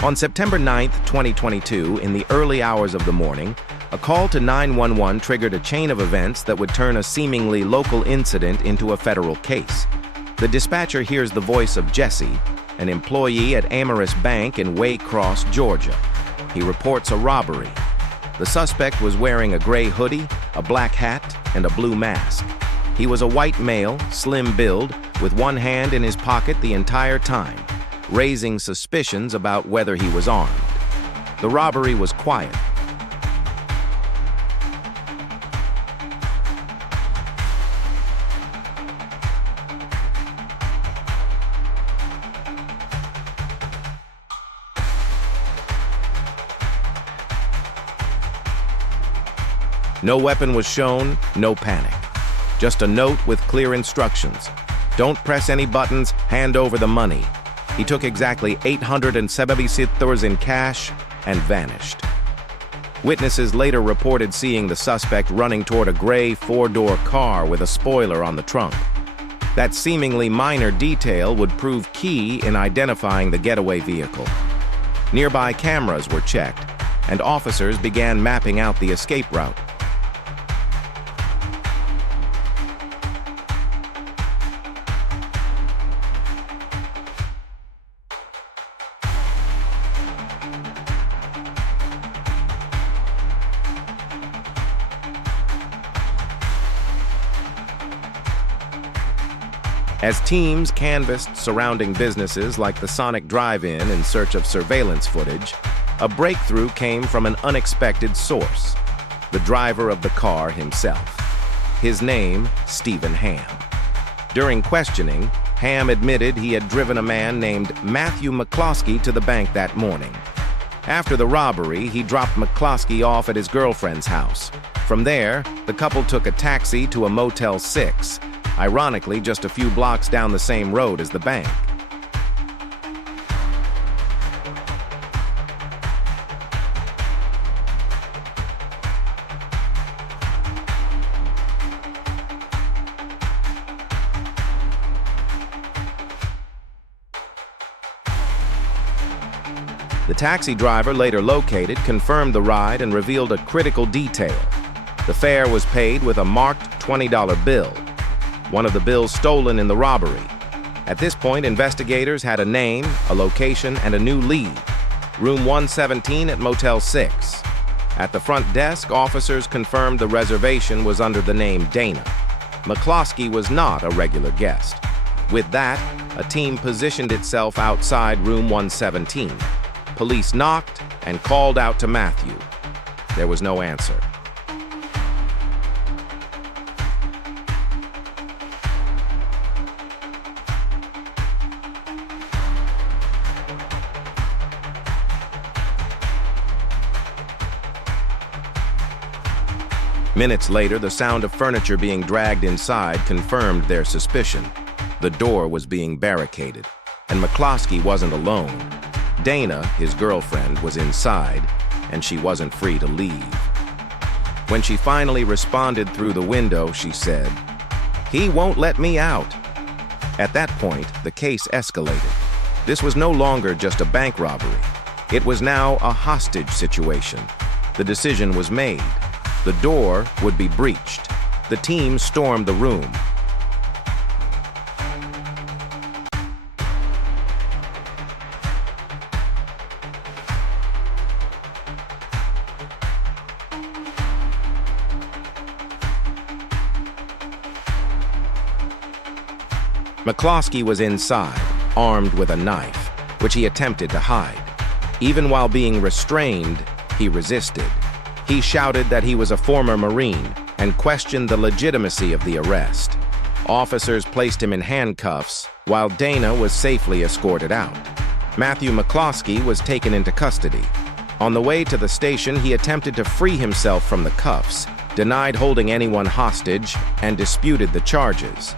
On September 9, 2022, in the early hours of the morning, a call to 911 triggered a chain of events that would turn a seemingly local incident into a federal case. The dispatcher hears the voice of Jesse, an employee at Amorous Bank in Waycross, Georgia. He reports a robbery. The suspect was wearing a gray hoodie, a black hat, and a blue mask. He was a white male, slim build, with one hand in his pocket the entire time, raising suspicions about whether he was armed. The robbery was quiet. No weapon was shown, no panic. Just a note with clear instructions. Don't press any buttons, hand over the money. He took exactly $876 in cash and vanished. Witnesses later reported seeing the suspect running toward a gray four-door car with a spoiler on the trunk. That seemingly minor detail would prove key in identifying the getaway vehicle. Nearby cameras were checked, and officers began mapping out the escape route. As teams canvassed surrounding businesses like the Sonic Drive-In in search of surveillance footage, a breakthrough came from an unexpected source: the driver of the car himself. His name, Stephen Ham. During questioning, Ham admitted he had driven a man named Matthew McCloskey to the bank that morning. After the robbery, he dropped McCloskey off at his girlfriend's house. From there, the couple took a taxi to a Motel 6, ironically just a few blocks down the same road as the bank. The taxi driver, later located, confirmed the ride and revealed a critical detail. The fare was paid with a marked $20 bill, one of the bills stolen in the robbery. At this point, investigators had a name, a location, and a new lead: Room 117 at Motel 6. At the front desk, officers confirmed the reservation was under the name Dana. McCloskey was not a regular guest. With that, a team positioned itself outside Room 117. Police knocked and called out to Matthew. There was no answer. Minutes later, the sound of furniture being dragged inside confirmed their suspicion. The door was being barricaded, and McCloskey wasn't alone. Dana, his girlfriend, was inside, and she wasn't free to leave. When she finally responded through the window, she said, "He won't let me out." At that point, the case escalated. This was no longer just a bank robbery. It was now a hostage situation. The decision was made. The door would be breached. The team stormed the room. McCloskey was inside, armed with a knife, which he attempted to hide. Even while being restrained, he resisted. He shouted that he was a former Marine and questioned the legitimacy of the arrest. Officers placed him in handcuffs, while Dana was safely escorted out. Matthew McCloskey was taken into custody. On the way to the station, he attempted to free himself from the cuffs, denied holding anyone hostage, and disputed the charges.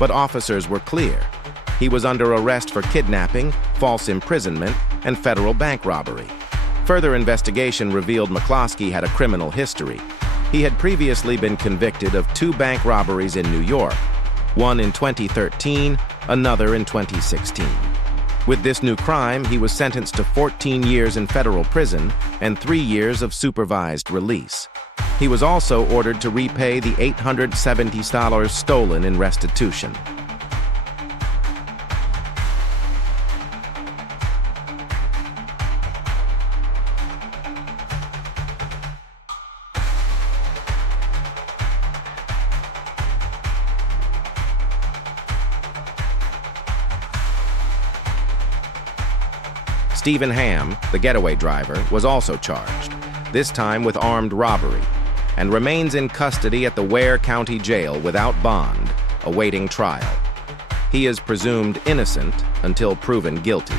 But officers were clear. He was under arrest for kidnapping, false imprisonment, and federal bank robbery. Further investigation revealed McCloskey had a criminal history. He had previously been convicted of 2 bank robberies in New York, one in 2013, another in 2016. With this new crime, he was sentenced to 14 years in federal prison and 3 years of supervised release. He was also ordered to repay the $870 stolen in restitution. Stephen Hamm, the getaway driver, was also charged, this time with armed robbery, and remains in custody at the Ware County Jail without bond, awaiting trial. He is presumed innocent until proven guilty.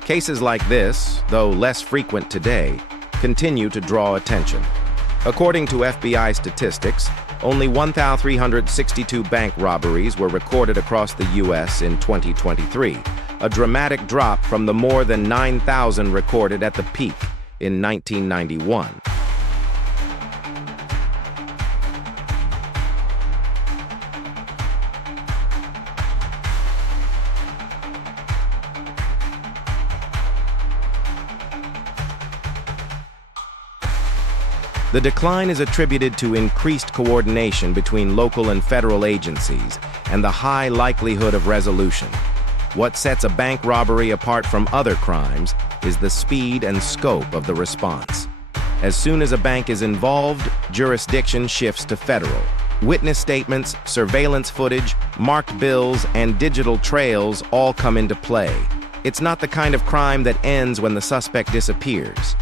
Cases like this, though less frequent today, continue to draw attention. According to FBI statistics, only 1,362 bank robberies were recorded across the U.S. in 2023, a dramatic drop from the more than 9,000 recorded at the peak in 1991. The decline is attributed to increased coordination between local and federal agencies and the high likelihood of resolution. What sets a bank robbery apart from other crimes is the speed and scope of the response. As soon as a bank is involved, jurisdiction shifts to federal. Witness statements, surveillance footage, marked bills, and digital trails all come into play. It's not the kind of crime that ends when the suspect disappears.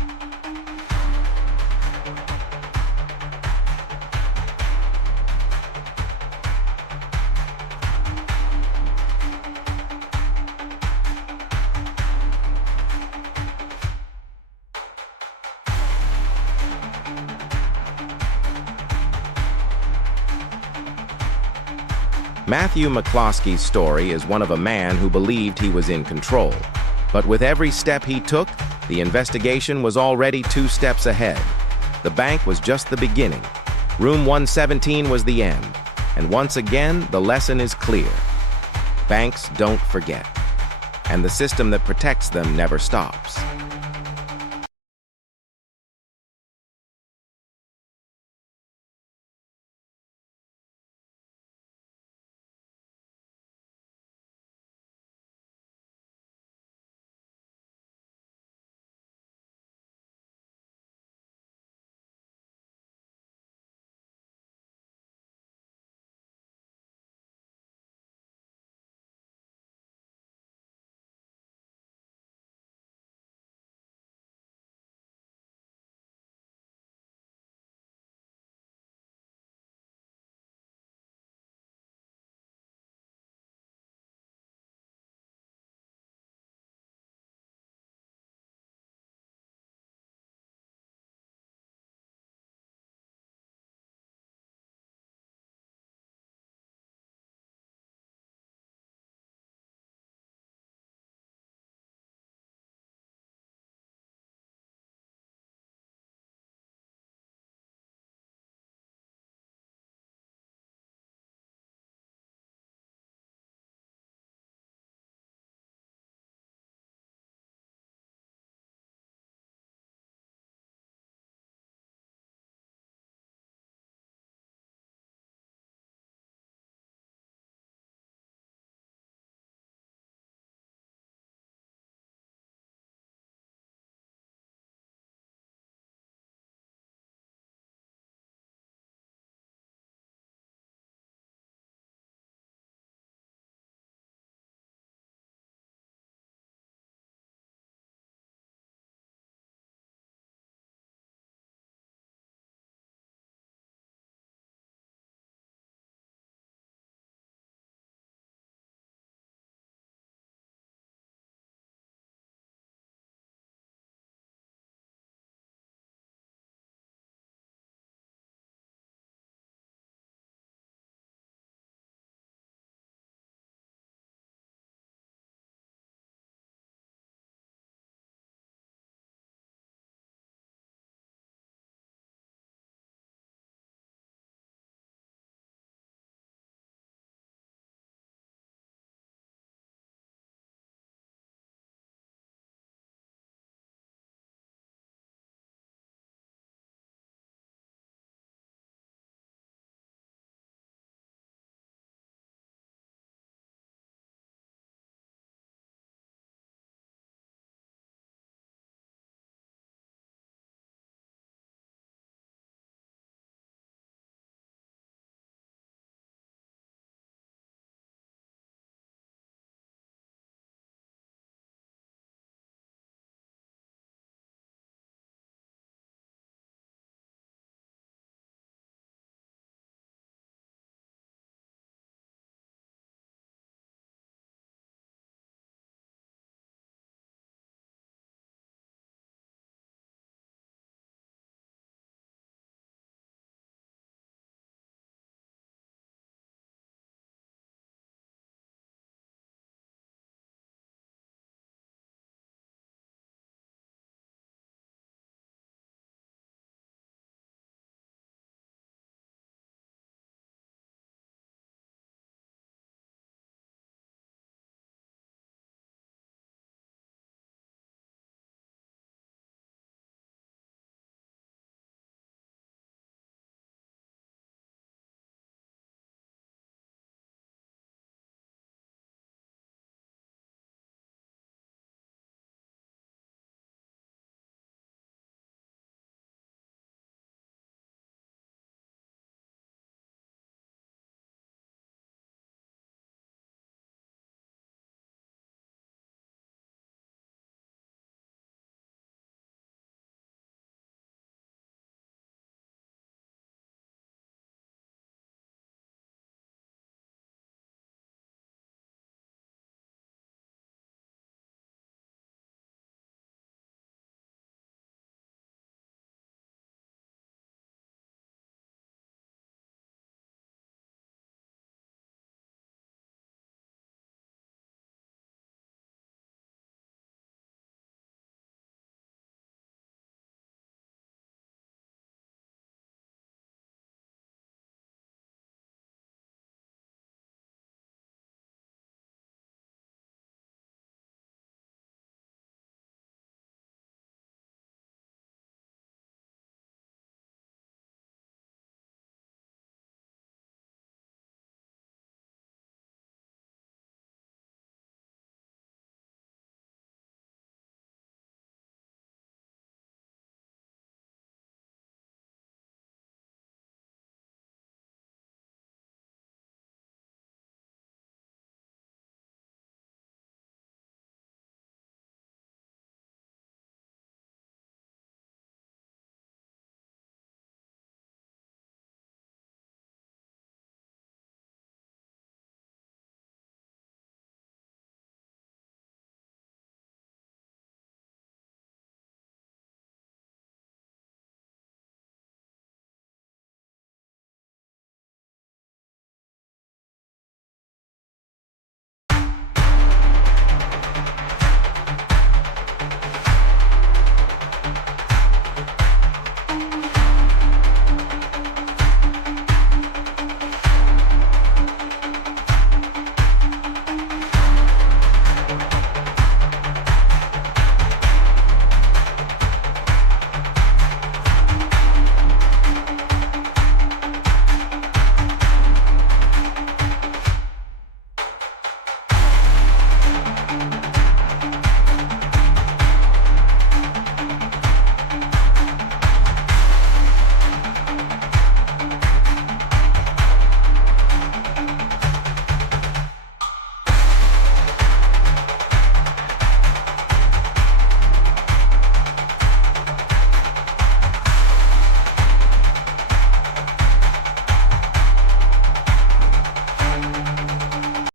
Matthew McCloskey's story is one of a man who believed he was in control. But with every step he took, the investigation was already 2 steps ahead. The bank was just the beginning. Room 117 was the end. And once again, the lesson is clear. Banks don't forget. And the system that protects them never stops.